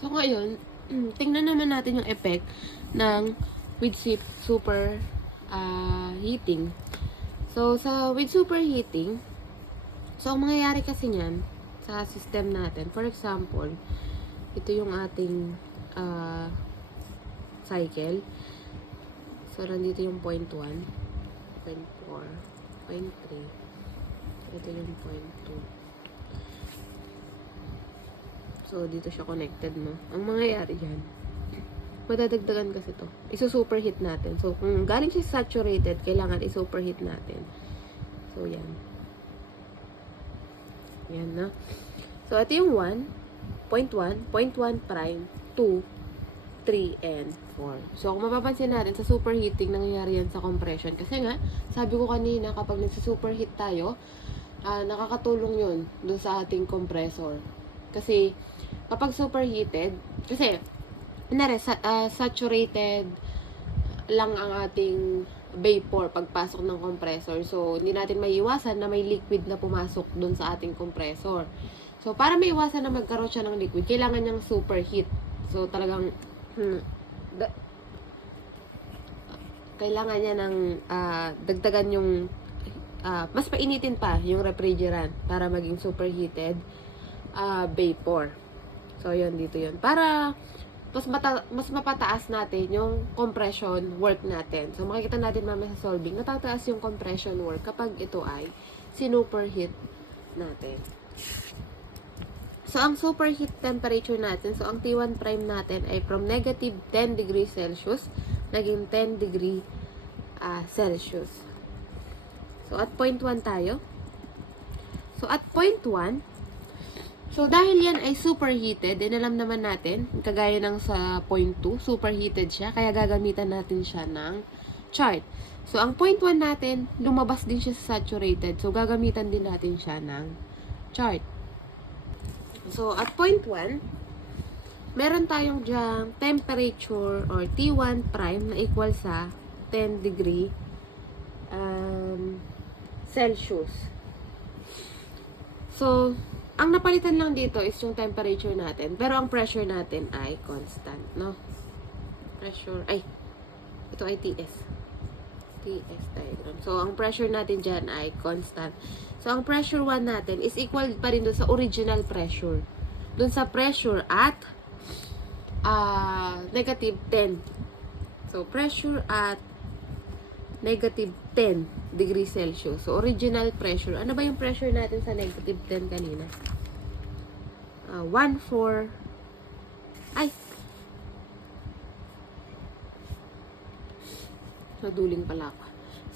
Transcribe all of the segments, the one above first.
So, ngayon, tingnan naman natin yung effect ng with super heating. So, with superheating, so, ang mangyayari kasi niyan sa system natin, for example, ito yung ating cycle. So, nandito yung point 1, point 4, point 3. Ito yung point 2. So, dito siya connected, no? Ang mangyayari dyan, madadagdagan kasi to. Iso-superheat natin. So, kung galing siya saturated, kailangan i-superheat natin. So, yan. Yan na. So, ito yung 1, point 1, point 1 prime, 2, 3, and 4. So, kung mapapansin natin, sa superheating, nangyayari yan sa compression. Kasi nga, sabi ko kanina, kapag nagsa-superheat tayo, nakakatulong yun dun sa ating compressor. Kasi, kapag superheated, kasi, saturated lang ang ating vapor pagpasok ng compressor. So, hindi natin maiiwasan na may liquid na pumasok dun sa ating compressor. So, para maiwasan na magkaroon siya ng liquid, kailangan niyang superheat. So, talagang, kailangan niya ng dagdagan yung mas painitin pa yung refrigerant para maging superheated vapor. So, yun, dito yun. Para mas mapataas natin yung compression work natin. So, makikita natin mamaya sa solving, natataas yung compression work kapag ito ay sinuperheat natin. So, ang superheat temperature natin, so, ang T1 prime natin ay from negative 10 degrees Celsius, naging 10 degree Celsius. So, at point 1 tayo. So, at point 1, so, dahil yan ay superheated, then alam naman natin, kagaya ng sa point 2, superheated siya, kaya gagamitan natin siya ng chart. So, ang point 1 natin, lumabas din siya sa saturated, so gagamitan din natin siya ng chart. So, at point 1, meron tayong diyang temperature or T1 prime na equal sa 10 degree Celsius. So, ang napalitan lang dito is yung temperature natin. Pero ang pressure natin ay constant, no? Pressure, ito ay TS. TS diagram. So, ang pressure natin dyan ay constant. So, ang pressure 1 natin is equal pa rin dun sa original pressure. Dun sa pressure at negative 10. So, pressure at negative 10 degrees Celsius. So, original pressure. Ano ba yung pressure natin sa negative 10 kanina? 1,4. Naduling pala ako.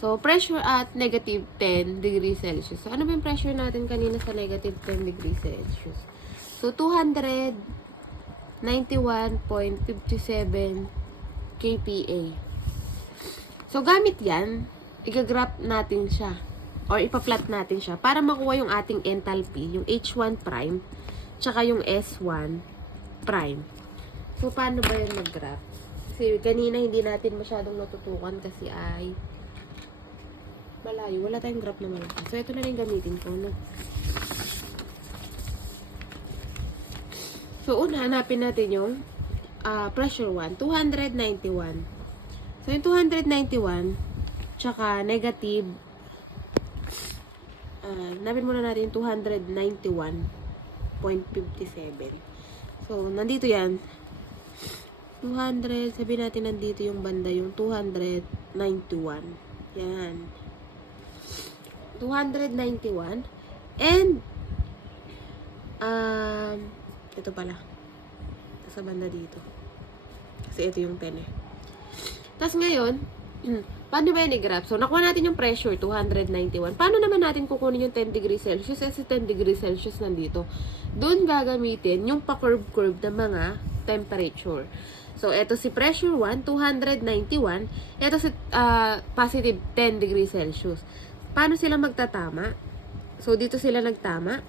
So, pressure at negative 10 degrees Celsius. So, ano ba yung pressure natin kanina sa negative 10 degrees Celsius? So, 291.57 kPa. So, gamit yan, igagraph natin siya or ipa-plot natin siya para makuha yung ating enthalpy, yung H1 prime, tsaka yung S1 prime. So, paano ba yan mag-graph? Kasi kanina hindi natin masyadong natutukan kasi ay malayo. Wala tayong graph na malaki. So, ito na lang gamitin ko, no? So, una, hanapin natin yung pressure 1, 291. So, yung 291, tsaka negative, hanapin muna natin yung 291.57. So, nandito yan. 200, sabihin natin nandito yung banda, yung 291. Yan. 291. And, ito pala. Sa banda dito. Kasi ito yung 10 eh. Tapos ngayon, paano ba yan i-graph? So, nakuha natin yung pressure, 291. Paano naman natin kukunin yung 10 degrees Celsius? Kasi 10 degrees Celsius nandito. Doon gagamitin yung pa-curve-curve na mga temperature. So, ito si pressure 1, 291. Ito si positive 10 degrees Celsius. Paano sila magtatama? So, dito sila nagtama.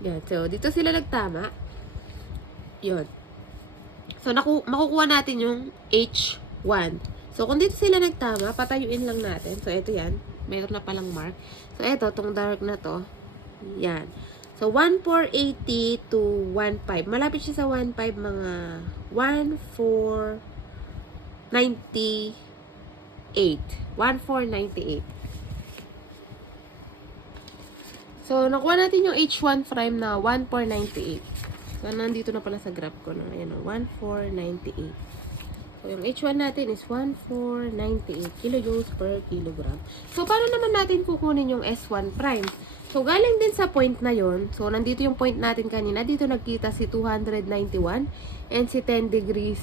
Yan. So, dito sila nagtama. Yun. So, makukuha natin yung H1. So, kung dito sila nagtama, patayuin lang natin. So, ito yan. Mayroon na palang mark. So, ito, tong dark na to. Yan. So, 1,480 to 1,500. Malapit siya sa 1,500, mga 1,498. 1,498. So, nakuha natin yung H1 prime na 1,498. So, nandito na pala sa graph ko. No? Ayan, 1,498. So, yung H1 natin is 1,498 kilojoules per kilogram. So, paano naman natin kukunin yung S1 prime? So, galing din sa point na yon. So, nandito yung point natin kanina. Dito nagkita si 291 and si 10 degrees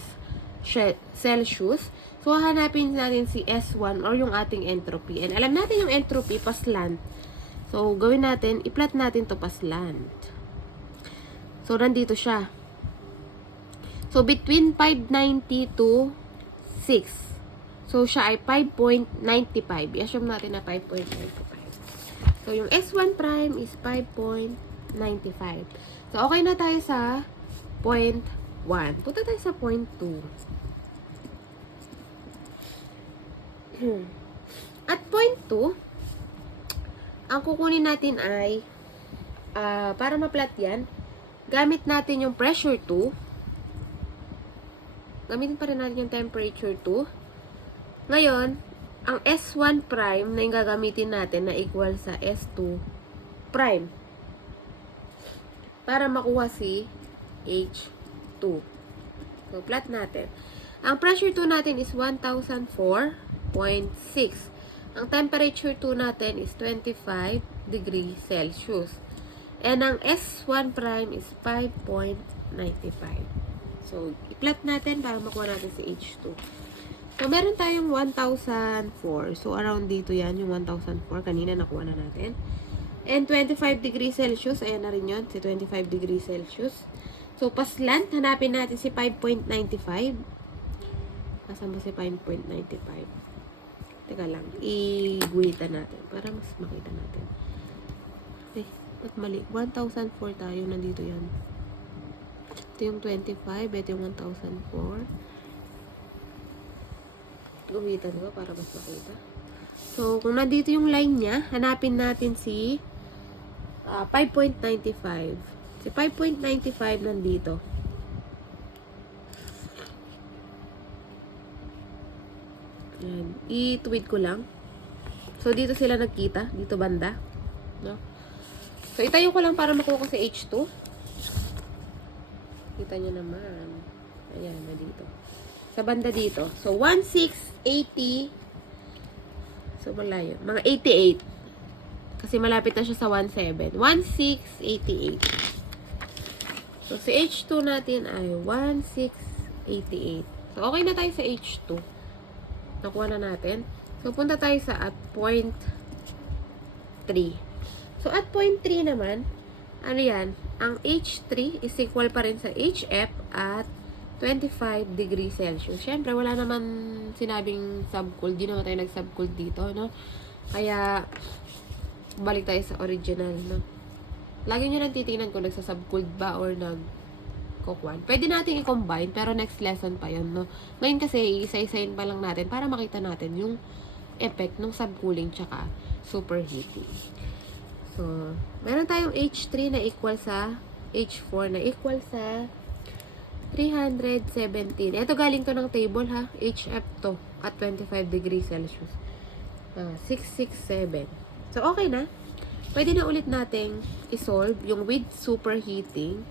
Celsius. So, hanapin natin si S1 or yung ating entropy. And alam natin yung entropy pa slant. So, gawin natin, i-plot natin to pa slant. So, nandito siya. So, between 590 to 6. So, siya ay 5.95. I-assume natin na 5.95. So, yung S1 prime is 5.95. So, okay na tayo sa point 1. Punta tayo sa point 2. At point 2, ang kukunin natin ay, para ma-plot yan, gamit natin yung pressure 2. Gamitin pa rin natin yung temperature 2. Ngayon, ang S1 prime na yung gagamitin natin na equal sa S2 prime. Para makuha si H2. So, plot natin. Ang pressure 2 natin is 1,004.6. Ang temperature 2 natin is 25 degrees Celsius. And ang S1 prime is 5.95. So, i-plot natin para makuha natin si H2. So, meron tayong 1,004. So, around dito yan, yung 1,004. Kanina nakuha na natin. And 25 degrees Celsius. Ayan na rin yun, si 25 degrees Celsius. So, paslant, hanapin natin si 5.95. Kasama si 5.95. Teka lang, i-guhitan natin para mas makita natin. Eh, ba't mali? 1,004 tayo, nandito yan. Ito yung 25, ito yung 1,004. Guhitan ko para mas makita. So, kung nandito yung line niya, hanapin natin si 5.95. Si 5.95 nandito. Yan. I-tweet ko lang. So, dito sila nagkita. Dito banda. No? So, itayo ko lang para makuha ko si H2. Kita nyo naman. Ayan, na dito. Sa banda dito. So, 1,680. So, malayo. Mga 88. Kasi malapit na siya sa 1,7. 1,688. So, si H2 natin ay 1,688. So, okay na tayo sa H2. Nakuha na natin. So, punta tayo sa at point 3. So, at point 3 naman, ano yan? Ang H3 is equal pa rin sa HF at 25 degrees Celsius. Siyempre, wala naman sinabing subcooled. Di naman tayo nag-subcooled dito, no? Kaya, balik tayo sa original, no? Lagi nyo lang titingnan kung nagsa-subcooled ba or nag-cookwan. Pwede natin i-combine, pero next lesson pa yun, no? Ngayon kasi, isa-isayin pa lang natin para makita natin yung effect ng subcooling tsaka superheating. So, meron tayong H3 na equal sa H4 na equal sa 317. Ito galing to ng table, ha? HF to at 25 degrees Celsius. 667. So, okay na. Pwede na ulit nating isolve yung with superheating.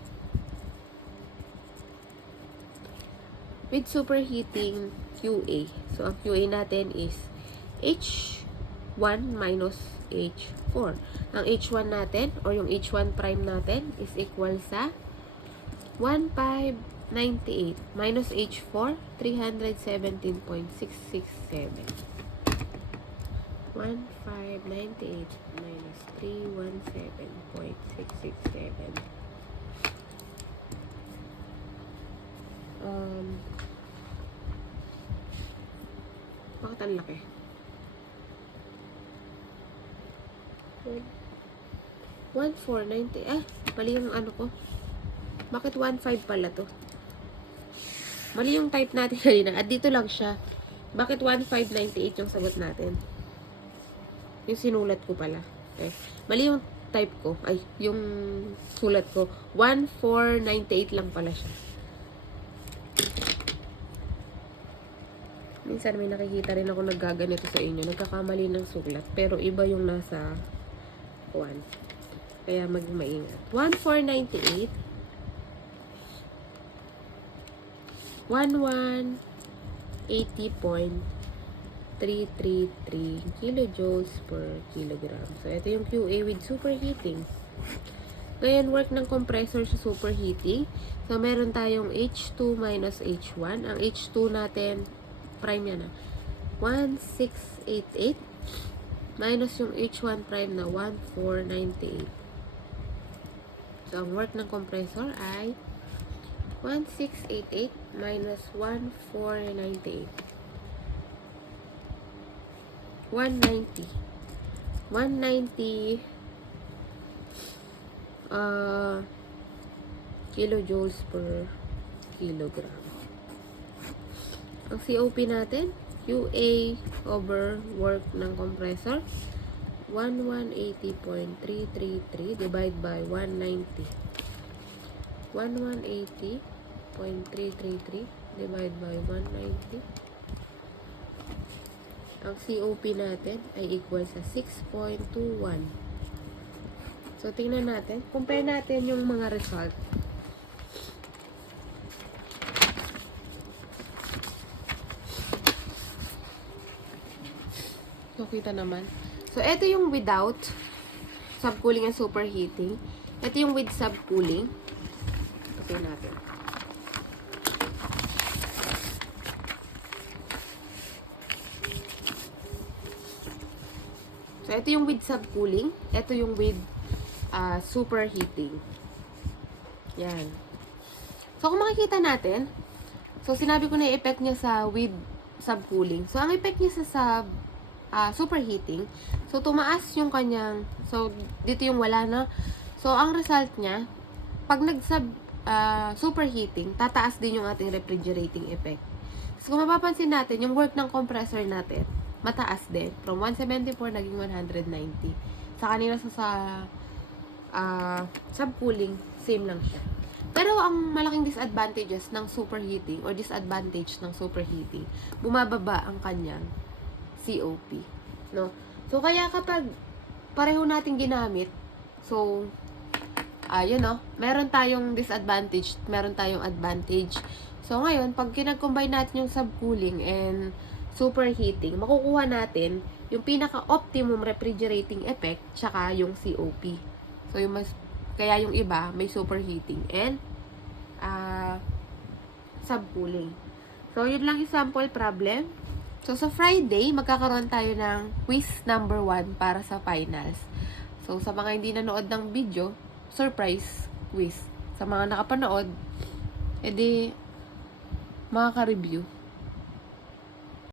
With superheating QA. So, ang QA natin is H1 minus H4. Ang H1 natin, or yung H1 prime natin, is equal sa 1,598 minus H4, 317.667. 1,598 minus 317.667. Bakit ang laki? 1,490. Mali yung ano ko. Bakit 1,500 pala to? Mali yung type natin kanina. At dito lang siya. Bakit 1,598 yung sagot natin? Yung sinulat ko pala. Okay. Mali yung type ko, ay, yung sulat ko, 1498 lang pala siya. Minsan may nakikita rin ako naggaganito sa inyo, nagkakamali ng sulat, pero iba yung nasa 1. Kaya maging maingat. 1498, 1180.333 kilojoules per kilogram. So, ito yung QA with superheating. Ngayon, work ng compressor sa superheating. So, meron tayong H2 minus H1. Ang H2 natin, prime yan 1688 minus yung H1 prime na 1498. So, ang work ng compressor ay 1688 minus 1498. 190. 190 kilojoules per kilogram. Ang COP natin, QA over work ng compressor, 1180.333 divide by 190. 1180.333 divide by 190. Ang COP natin ay equal sa 6.21. So, tingnan natin. Compare natin yung mga result. So, kita naman. So, ito yung without subcooling and superheating. Ito yung with subcooling. Okay natin. So, ito yung with subcooling. Ito yung with superheating. Yan. So, kung makikita natin, so, sinabi ko na yung effect niya sa with subcooling. So, ang effect niya sa superheating, so, tumaas yung kanyang, so, dito yung wala na. So, ang result niya, pag superheating, tataas din yung ating refrigerating effect. So, kung mapapansin natin, yung work ng compressor natin, mataas din. From 174, naging 190. Sa kanina sa subcooling, same lang siya. Pero ang malaking disadvantages ng superheating or disadvantage ng superheating, bumababa ang kanyang COP. No? So, kaya kapag pareho natin ginamit, so, meron tayong disadvantage, meron tayong advantage. So, ngayon, pag kinag-combine natin yung subcooling and superheating, makukuha natin yung pinaka-optimum refrigerating effect, tsaka yung COP. So, kaya yung iba, may superheating and subcooling. So, yun lang yung sample problem. So, sa Friday, magkakaroon tayo ng quiz number 1 para sa finals. So, sa mga hindi nanood ng video, surprise quiz. Sa mga nakapanood, edi makaka-review.